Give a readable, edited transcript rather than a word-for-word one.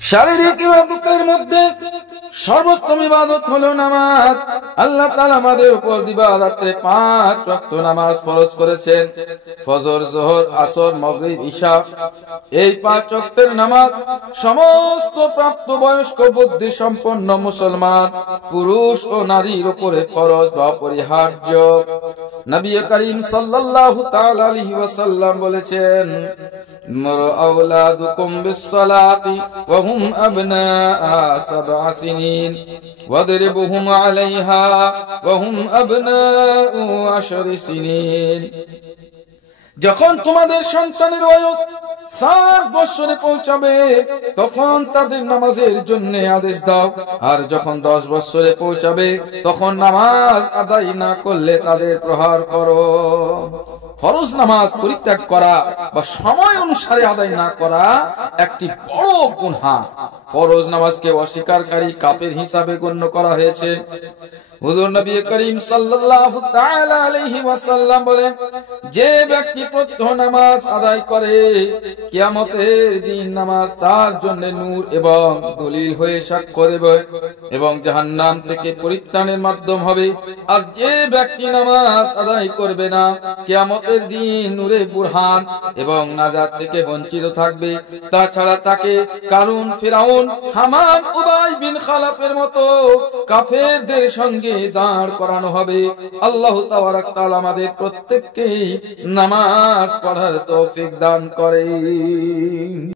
শারীরিক ইবাদতের মধ্যে সর্বোত্তম ইবাদত হলো নামাজ। আল্লাহ তাআলা আমাদের উপর দিবারাত্রে 5 ওয়াক্ত নামাজ ফরজ করেছেন। ফজর, যোহর, আসর, মাগরিব, ঈশা। এই 5 ওয়াক্তের নামাজ সমস্ত প্রাপ্তবয়স্ক বুদ্ধি সম্পন্ন মুসলমান পুরুষ ও নারীর উপরে ফরজ বা অপরিহার্য। নবী করিম সাল্লাল্লাহু তাআলা আলাইহি ওয়াসাল্লাম বলেছেন, মুরু আওলাদুকুম বিস-সালাতি ওয়া হুম আবনাআ 7 সিনিন ওয়াদরিবুহুম আলাইহা ওয়া হুম আবনাউ 10 সিনিন। যখন তোমাদের সন্তানের বয়স 7 বছরে পৌঁছাবে তখন তাদের নামাজের জন্য আদেশ দাও, আর যখন 10 বছরে পৌঁছাবে তখন নামাজ আদায় না করলে তাদের প্রহার করো। ফরজ নামাজ পরিত্যাগ করা বা সময় অনুসারে আদায় না করা একটি বড় গুনাহ। ফরজ নামাজকে অস্বীকারী কাফের হিসাবে গণ্য করা হয়েছে। হুজুর নবী করিম সাল্লাল্লাহু তাআলা আলাইহি ওয়াসাল্লাম বলেন, যে ব্যক্তি প্রত্যহ নামাজ আদায় করে কিয়ামতের দিন নামাজ তার জন্য নূর এবং দলিল হয়ে সাক্ষ্য দেবে এবং জাহান্নাম থেকে পরিত্রাণের মাধ্যম হবে। আর যে ব্যক্তি নামাজ আদায় করবে না কিয়ামতের দিন নূরে বুরহান এবং নাজাত থেকে বঞ্চিত থাকবে। তাছাড়া তাকে কারুন, ফিরাউন, হামান, উবাই বিন খালাফের মতো কাফেরদের সঙ্গে দাঁড় করানো হবে। আল্লাহ তাবারাক তাআলা আমাদের প্রত্যেককে নামাজ পড়ার তৌফিক দান করেন।